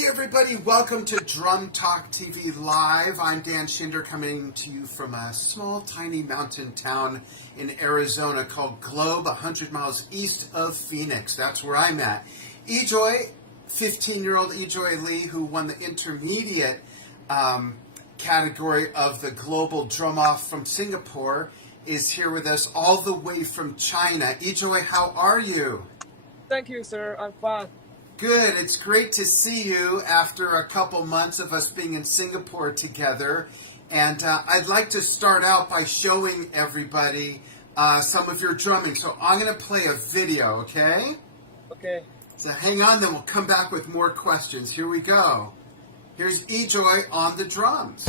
Hey everybody, welcome to Drum Talk TV Live. I'm Dan Shinder coming to you from a small tiny mountain town in Arizona called Globe, 100 miles east of Phoenix. That's where I'm at. Ejoy, 15-year-old Ejoy Lee, who won the intermediate category of the Global Drum Off from Singapore, is here with us all the way from China. Ejoy, how are you? Thank you, sir. I'm fine. Good. It's great to see you after a couple months of us being in Singapore together. And I'd like to start out by showing everybody some of your drumming. So I'm going to play a video, okay? Okay. So hang on, then we'll come back with more questions. Here we go. Here's Ejoy on the drums.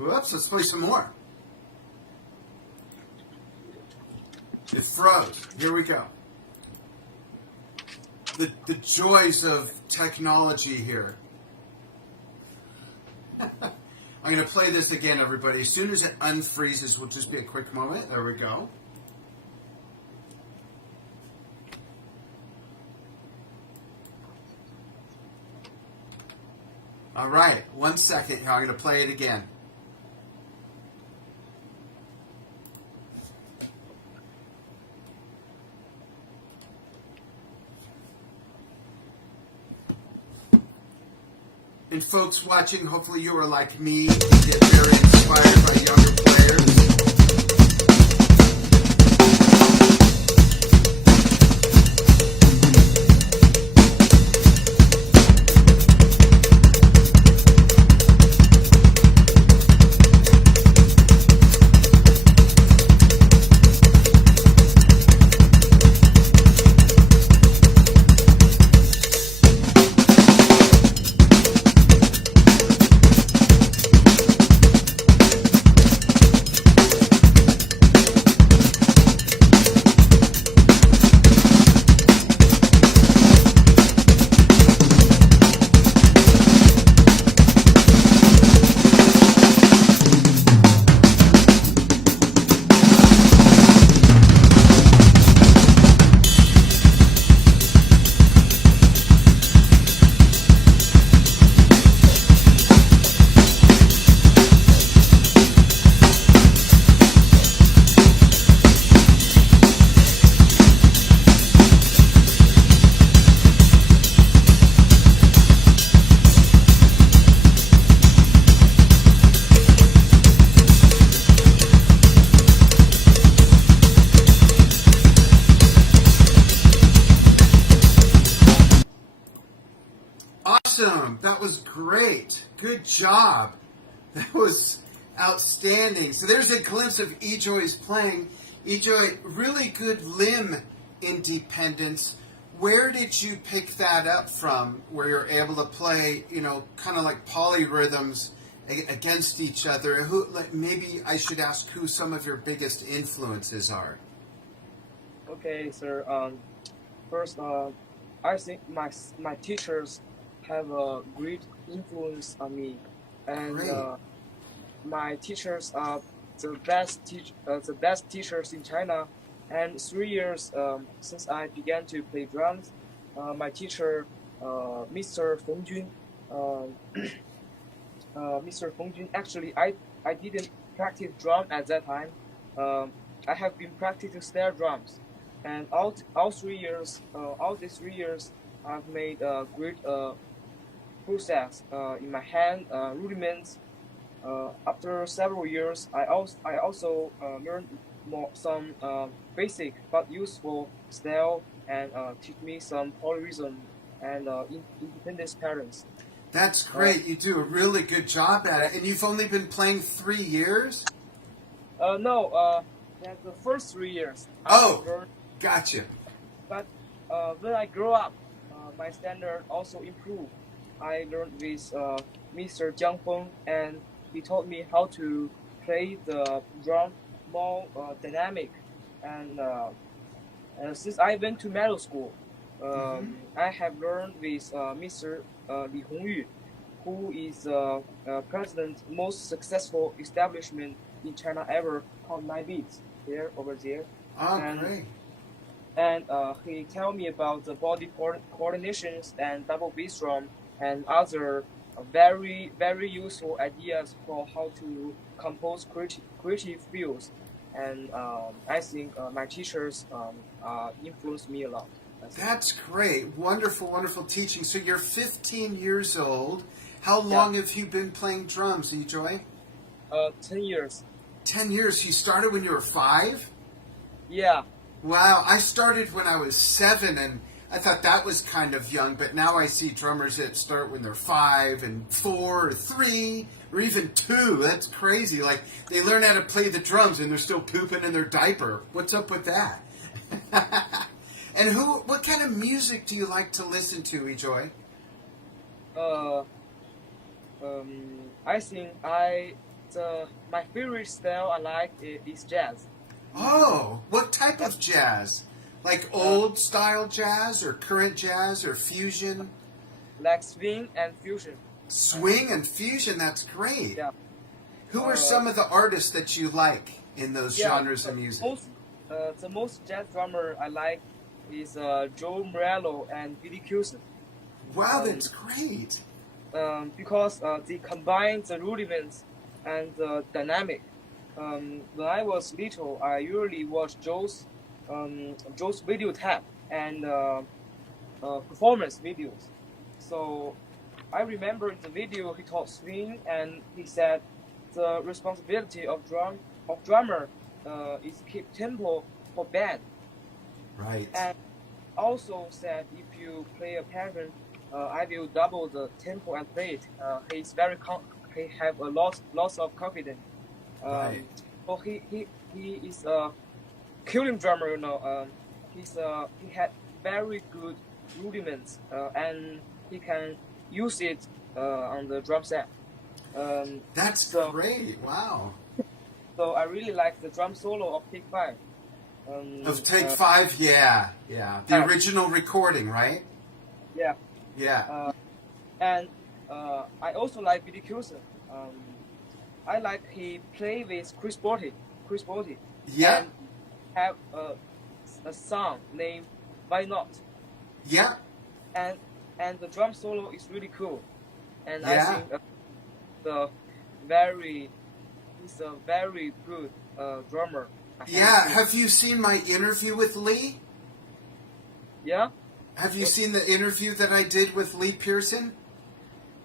Whoops, let's play some more. It froze. Here we go. The joys of technology here. I'm going to play this again, everybody. As soon as it unfreezes, will just be a quick moment. There we go. All right, 1 second here. I'm going to play it again. And folks watching, hopefully you are like me, you get very inspired by younger players. Awesome. That was great. Good job. That was outstanding. So there's a glimpse of Ejoy's playing. Ejoy, really good limb independence. Where did you pick that up from, where you're able to play, kind of like polyrhythms against each other? Maybe I should ask who some of your biggest influences are. Okay, sir. First, I think my teachers have a great influence on me, and my teachers are the best teachers in China. And 3 years since I began to play drums, my teacher, Mr. Feng Jun, Mr. Feng Jun. Actually, I didn't practice drum at that time. I have been practicing snare drums, and all these 3 years, I've made a great process in my hand rudiments. After several years, I also learned some basic but useful style and teach me some polyrhythm and independence patterns. That's great. You do a really good job at it. And you've only been playing 3 years? No, that's the first 3 years. Gotcha. But when I grow up, my standard also improved. I learned with Mr. Jiang Feng, and he taught me how to play the drum more dynamic. And since I went to middle school, I have learned with Mr. Li Hongyu, who is president most successful establishment in China ever, called 9 beats here over there. Oh, And great. and he tell me about the body coordinations and double bass drum and other very useful ideas for how to compose creative fields. And I think my teachers influenced me a lot. That's great. Wonderful, wonderful teaching. So you're 15 years old. How Yeah, long have you been playing drums, Ejoy? 10 years. 10 years. You started when you were 5? Yeah, Wow. I started when I was 7, and I thought that was kind of young, but now I see drummers that start when they're 5 and 4 or 3 or even 2. That's crazy. Like, they learn how to play the drums and they're still pooping in their diaper. What's up with that? And what kind of music do you like to listen to, Ejoy? uh, I think my favorite style I like is jazz. Oh, what type of jazz? Like Uh, old style jazz or current jazz or fusion? like swing and fusion. Swing and fusion, that's great. Yeah. Who are Uh, some of the artists that you like in those yeah. genres of music? The most jazz drummer I like is Joe Morello and Billy Cuson. Wow, Um, that's great. because they combine the rudiments and the dynamic. When I was little, I usually watched Joe's video tab and performance videos. So I remember in the video he taught swing and he said the responsibility of drummer is keep tempo for band, Right. and also said if you play a pattern, I will double the tempo and play it. He have a lots of confidence. Right. So he is a killing drummer. He had very good rudiments and he can use it on the drum set. That's So great. Wow. so I really like the drum solo of Take Five. Of Take 5, yeah. Yeah. The Uh, original recording, right? yeah, Yeah. and I also like Billy Cuson. I like he play with Chris Botti, Yeah. and have a song named Why Not, Yeah. and the drum solo is really cool, and I Yeah. think the very he's a very good drummer. I have Yeah. seen. Have you seen my interview with Lee? Yeah, Have you seen the interview that I did with Lee Pearson?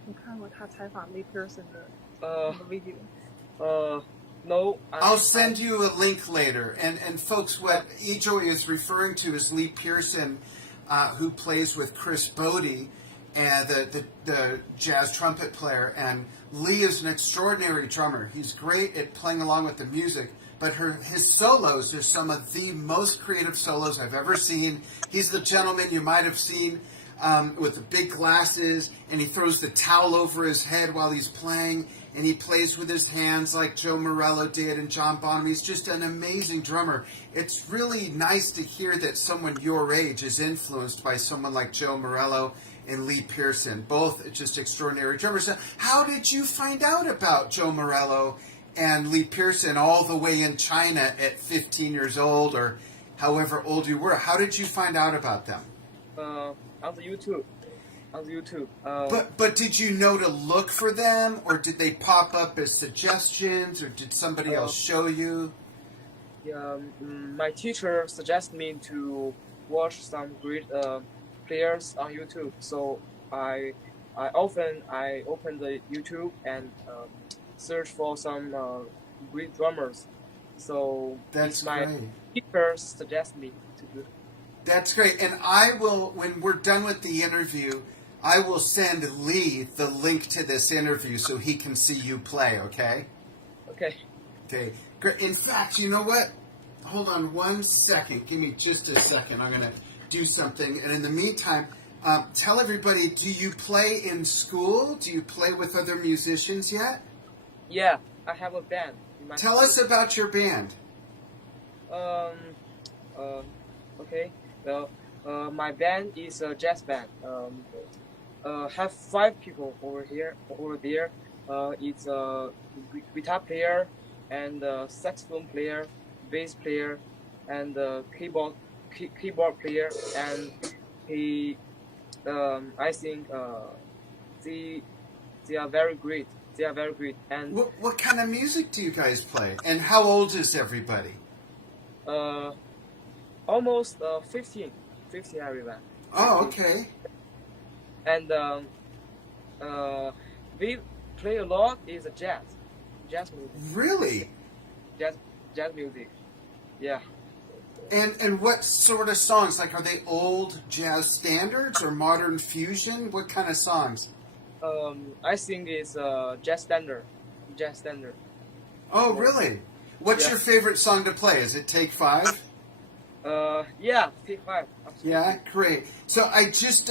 你看过他采访 Lee Pearson 的 uh, 那个 video？no, I'll send you a link later. And folks, what Ejoy is referring to is Lee Pearson, who plays with Chris Botti, and the jazz trumpet player. And Lee is an extraordinary drummer. He's great at playing along with the music, but his solos are some of the most creative solos I've ever seen. He's the gentleman you might have seen with the big glasses, and he throws the towel over his head while he's playing, and he plays with his hands like Joe Morello did and John Bonham. He's just an amazing drummer. It's really nice to hear that someone your age is influenced by someone like Joe Morello and Lee Pearson, both just extraordinary drummers. So how did you find out about Joe Morello and Lee Pearson all the way in China at 15 years old or however old you were? How did you find out about them? on the YouTube. On the YouTube. But did you know to look for them, or did they pop up as suggestions, or did somebody else show you? Yeah, my teacher suggested me to watch some great players on YouTube. So I often open the YouTube and search for some great drummers. So That's it's my great. teacher suggest me to do. That's great. And I will, when we're done with the interview, I will send Lee the link to this interview so he can see you play, okay? Okay. Okay. Great. In fact, you know what? Hold on one second. Give me just a second. I'm going to do something. And in the meantime, tell everybody, do you play in school? Do you play with other musicians yet? Yeah, I have a band. In my Tell school. us about your band. Okay. Well, my band is a jazz band. Have 5 people over there. It's a guitar player and saxophone player, bass player, and keyboard player, and he I think they they are very great. They are very great, and What kind of music do you guys play? And how old is everybody? uh, almost 15 everyone. Oh, 15. okay. And we play a lot is jazz music, Really? jazz jazz music. Yeah. And what sort of songs? Like, are they old jazz standards or modern fusion? What kind of songs? I think it's jazz standard. Jazz standard. Oh, really? What's Yeah. your favorite song to play? Is it Take Five? Yeah, Take Five. Absolutely. Yeah, great. So I just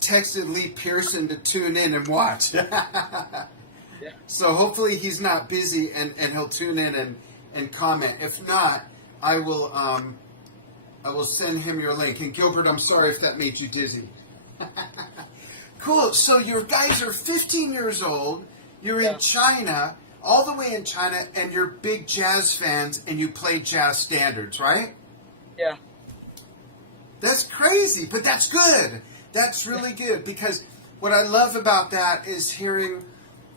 texted Lee Pearson to tune in and watch. Yeah. So hopefully he's not busy and he'll tune in and comment. If not, I will send him your link. And Gilbert, I'm sorry if that made you dizzy. Cool. So your guys are 15 years old. You're Yeah. in China, all the way in China, and you're big jazz fans, and you play jazz standards, right? Yeah. That's crazy, but that's good. That's really good because what I love about that is hearing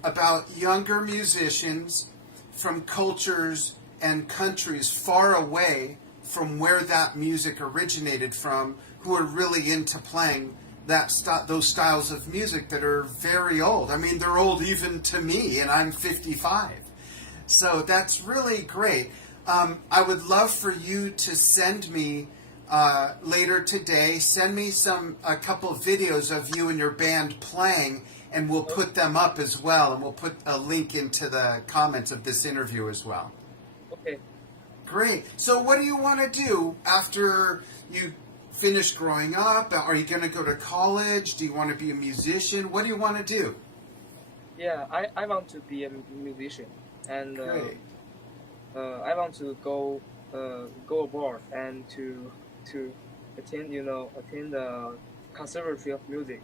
about younger musicians from cultures and countries far away from where that music originated from, who are really into playing those styles of music that are very old. I mean, they're old even to me, and I'm 55. So that's really great. I would love for you to send me later today. Send me a couple of videos of you and your band playing, and we'll put them up as well, and we'll put a link into the comments of this interview as well. Okay. Great. So what do you want to do after you finish growing up? Are you going to go to college? Do you want to be a musician? What do you want to do? Yeah, I want to be a musician, and Great. I want to go abroad and to attend the conservatory of music.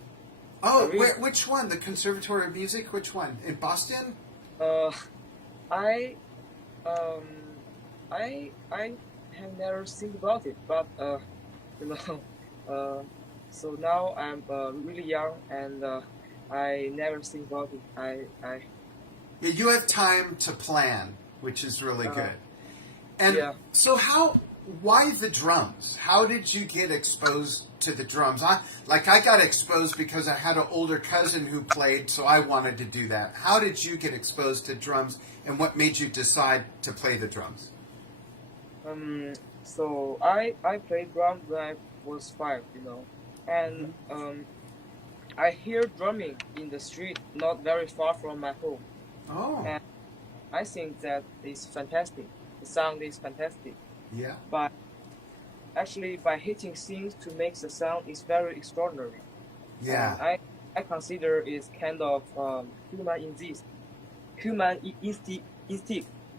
Oh, really- which one? The Conservatory of Music? Which one? In Boston? I have never think about it, but so now I'm really young and I never think about it. Yeah, you have time to plan, which is really good. And yeah. so why the drums? How did you get exposed to the drums? I got exposed because I had an older cousin who played, so I wanted to do that. How did you get exposed to drums, and what made you decide to play the drums? So I played drums when I was 5, and I hear drumming in the street not very far from my home. Oh, And I think that is fantastic. The sound is fantastic. yeah. But actually, by hitting things to make the sound is very extraordinary. Yeah. And I consider it's kind of human instinct.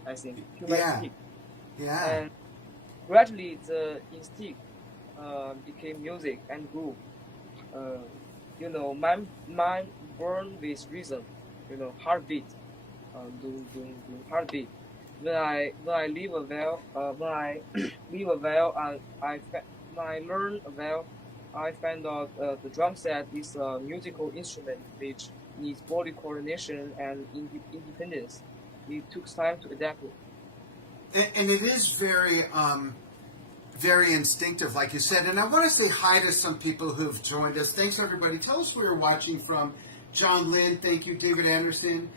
I think human Yeah. instinct. Yeah. And gradually, the instinct became music and grew. Mind born with rhythm. Heartbeat. Doing heartbeat. When I live a well, when I live a well, and when I learn a well, I find out the drum set is a musical instrument which needs body coordination and independence. It took time to adapt it. And it is very, very instinctive, like you said. And I want to say hi to some people who've joined us. Thanks, everybody. Tell us where you're watching from. John Lynn, thank you. David Anderson.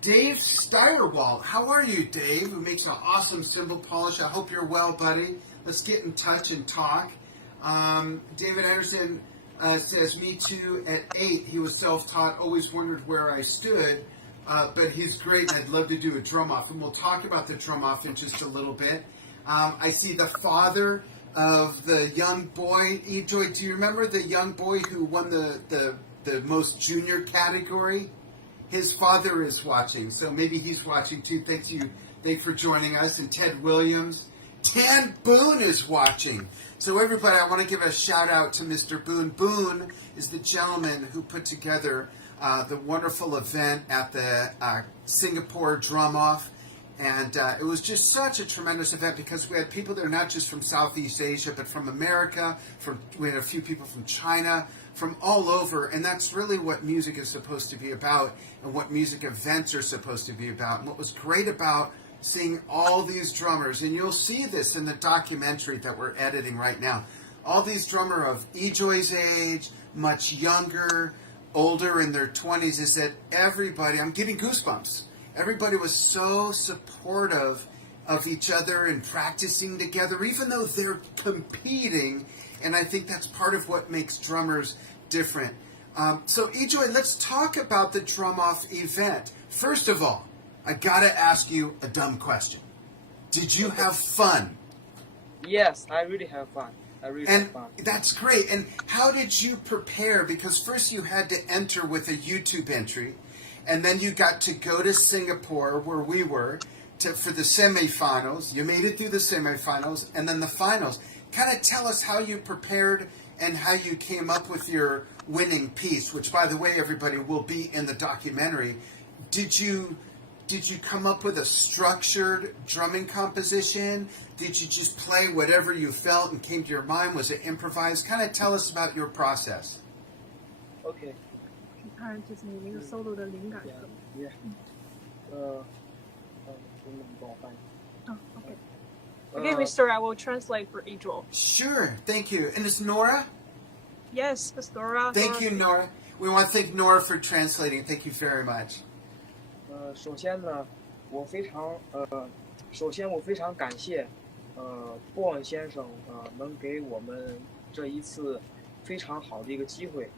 Dave Steyerwalt. How are you, Dave? Who makes an awesome cymbal polish. I hope you're well, buddy. Let's get in touch and talk. David Anderson says, me too. At 8, he was self-taught, always wondered where I stood. But he's great, and I'd love to do a drum off. And we'll talk about the drum off in just a little bit. I see the father of the young boy. Ejoy, do you remember the young boy who won the most junior category? His father is watching, so maybe he's watching too. Thanks for joining us. And Ted Williams. Tan Boone is watching. So everybody, I want to give a shout out to Mr. Boone. Boone is the gentleman who put together the wonderful event at the Singapore Drum Off. And it was just such a tremendous event because we had people there not just from Southeast Asia, but from America. We had a few people from China, from all over. And that's really what music is supposed to be about and what music events are supposed to be about. And what was great about seeing all these drummers, and you'll see this in the documentary that we're editing right now, all these drummers of Ejoy's age, much younger, older in their 20s, is that everybody, I'm getting goosebumps. Everybody was so supportive of each other and practicing together, even though they're competing. And I think that's part of what makes drummers different. So, Ejoy, let's talk about the Drum Off event. First of all, I gotta ask you a dumb question. Did you have fun? Yes, I really have fun. And that's great. And how did you prepare? Because first you had to enter with a YouTube entry, and then you got to go to Singapore, where we were, for the semifinals. You made it through the semifinals, and then the finals. Kind of tell us how you prepared and how you came up with your winning piece, which, by the way, everybody, will be in the documentary. Did you come up with a structured drumming composition? Did you just play whatever you felt and came to your mind? Was it improvised? Kind of tell us about your process. OK， 你看就是你那个 solo 的灵感是什么？ 帮我翻译。 哦 ，OK。Okay, Mr. I will translate for Ejoy. Sure, thank you. And it's Nora? Yes, Miss Nora. Thank you, Nora. We want to thank Nora for translating. Thank you very much. 首先呢，我非常感谢波恩先生能给我们这一次非常好的一个机会。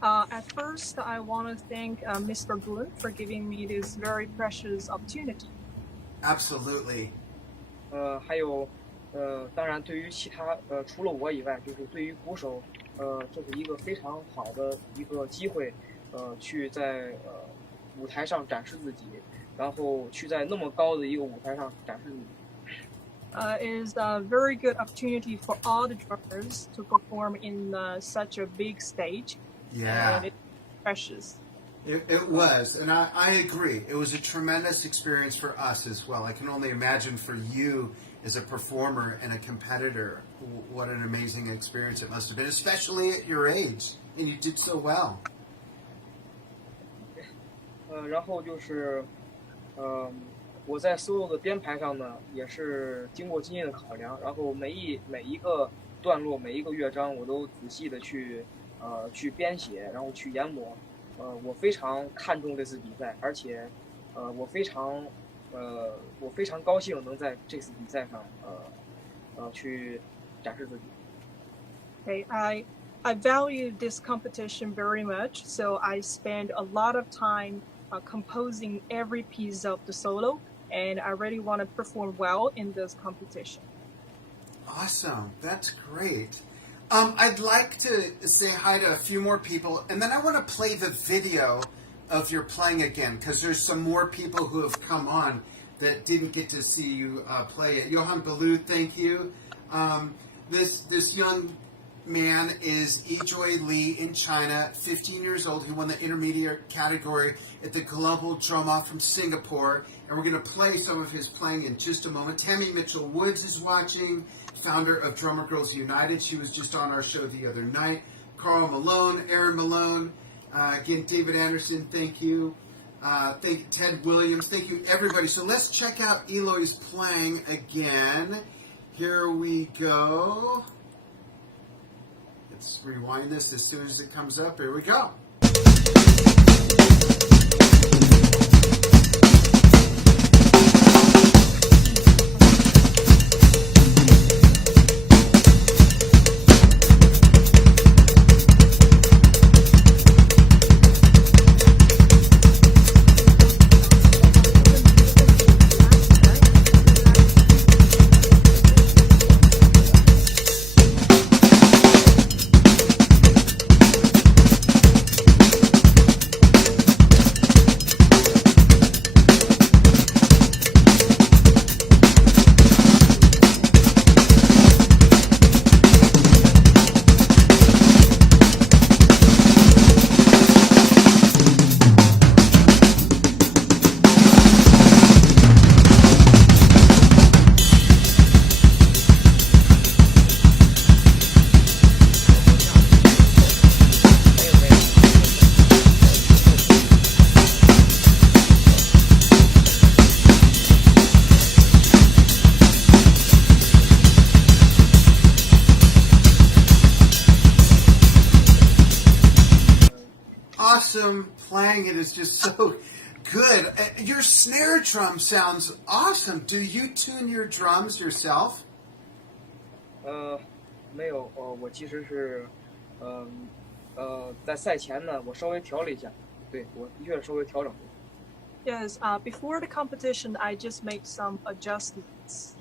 At first, I want to thank Mr. Boone for giving me this very precious opportunity. Absolutely. 还有当然对于其他除了我以外，就是对于鼓手，这是一个非常好的一个机会，去在舞台上展示自己，然后去在那么高的一个舞台上展示自己。It is a very good opportunity for all the drummers to perform in such a big stage. Yeah. And it's precious. It was, and I agree. It was a tremendous experience for us as well. I can only imagine for you as a performer and a competitor, what an amazing experience it must have been, especially at your age. And you did so well. 然后就是，我在 solo 的编排上呢，也是经过经验的考量，然后每一个段落、每一个乐章，我都仔细的去编写，然后去研磨。我非常看重这次比赛，而且，我非常高兴能在这次比赛上，去展示自己。Okay, I value this competition very much, so I spend a lot of time composing every piece of the solo, and I really want to perform well in this competition. Awesome. That's great. I'd like to say hi to a few more people, and then I want to play the video of your playing again, because there's some more people who have come on that didn't get to see you play it. Johan Baloo, thank you. This young man is Ejoy Lee in China, 15 years old, who won the intermediate category at the Global Drum Off from Singapore. And we're going to play some of his playing in just a moment. Tammy Mitchell-Woods is watching, founder of Drummer Girls United. She was just on our show the other night. Carl Malone, Aaron Malone, again, David Anderson, thank you. Thank you, Ted Williams, thank you, everybody. So let's check out Eloy's playing again. Here we go. Let's rewind this as soon as it comes up. Here we go. awesome playing. It is just so good. Your snare drum sounds awesome. Do you tune your drums yourself? 没有，我其实是，在赛前呢，我稍微调了一下，对我的确稍微调整过。Yes, before the competition, I just make some adjustments.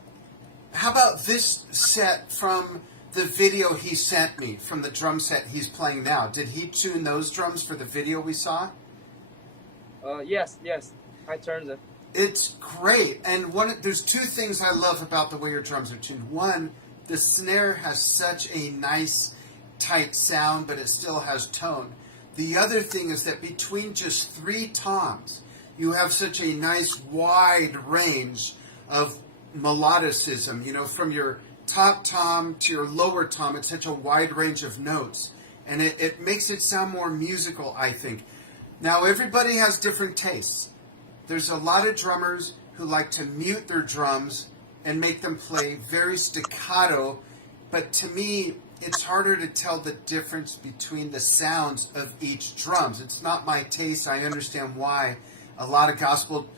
How about this set from the video he sent me, from the drum set he's playing now? Did he tune those drums for the video we saw? Yes, I turned it. It's great. And there's two things I love about the way your drums are tuned. One, the snare has such a nice, tight sound, but it still has tone. The other thing is that between just 3 toms, you have such a nice wide range of melodicism. You know, from your top tom to your lower tom, it's such a wide range of notes. And it makes it sound more musical, I think. Now, everybody has different tastes. There's a lot of drummers who like to mute their drums and make them play very staccato, but to me, it's harder to tell the difference between the sounds of each drums. It's not my taste. I understand why a lot of gospel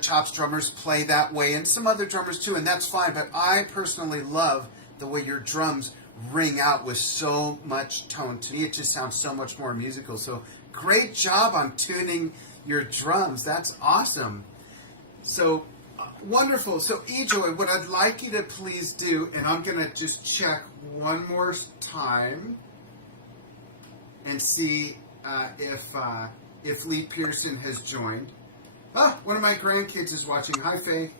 chops drummers play that way, and some other drummers too, and that's fine, but I personally love the way your drums ring out with so much tone. To me, it just sounds so much more musical. So great job on tuning your drums. That's awesome. So wonderful. So Ejoy, what I'd like you to please do, and I'm going to just check one more time and see if Lee Pearson has joined. One of my grandkids is watching. Hi, Faye.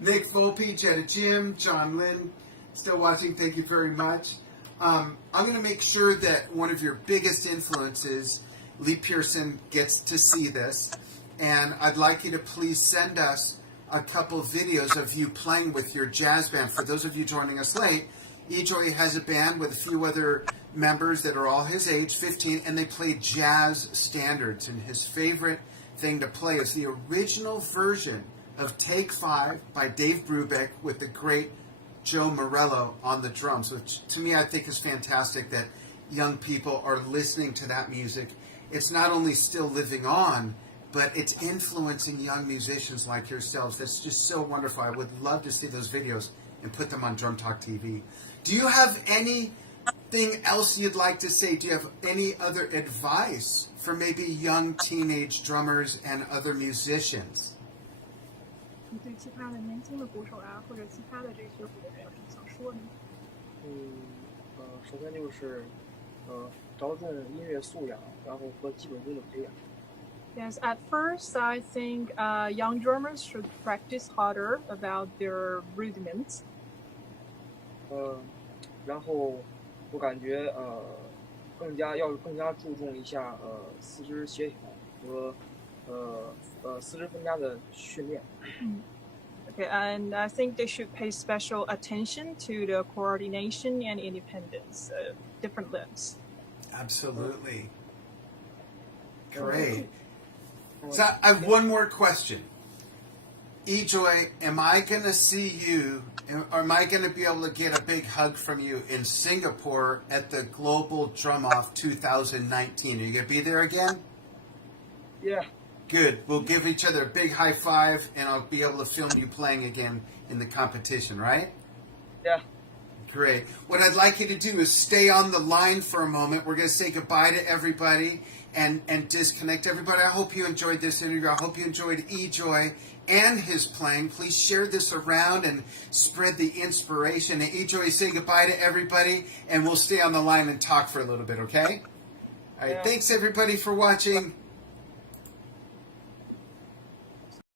Nick Volpe, Jetta Jim, John Lynn, still watching. Thank you very much. I'm going to make sure that one of your biggest influences, Lee Pearson, gets to see this. And I'd like you to please send us a couple videos of you playing with your jazz band. For those of you joining us late, Ejoy has a band with a few other members that are all his age, 15, and they play jazz standards. And his favorite thing to play is the original version of Take 5 by Dave Brubeck with the great Joe Morello on the drums, which to me I think is fantastic that young people are listening to that music. It's not only still living on, but it's influencing young musicians like yourselves. That's just so wonderful. I would love to see those videos and put them on Drum Talk TV. Do you have anything else you'd like to say? Do you have any other advice for maybe young teenage drummers and other musicians? 你对其他的年轻的鼓手啊，或者其他的这些鼓手有什么想说的呢？首先就是着重音乐素养，然后和基本功的培养。Yes, at first I think young drummers should practice harder about their rudiments. 然后我感觉更加注重一下四肢协调和四肢分家的训练。Okay, and I think they should pay special attention to the coordination and independence of different limbs. Absolutely. Great. So I have one more question. Ejoy, am I going to see you, or am I going to be able to get a big hug from you in Singapore at the Global Drum Off 2019? Are you going to be there again? Yeah. Good. We'll give each other a big high five, and I'll be able to film you playing again in the competition, right? Yeah. Great. What I'd like you to do is stay on the line for a moment. We're going to say goodbye to everybody and disconnect everybody. I hope you enjoyed this interview. I hope you enjoyed Ejoy and his playing. Please share this around and spread the inspiration. And Ejoy, say goodbye to everybody, and we'll stay on the line and talk for a little bit, okay? All right. Yeah. Thanks, everybody, for watching.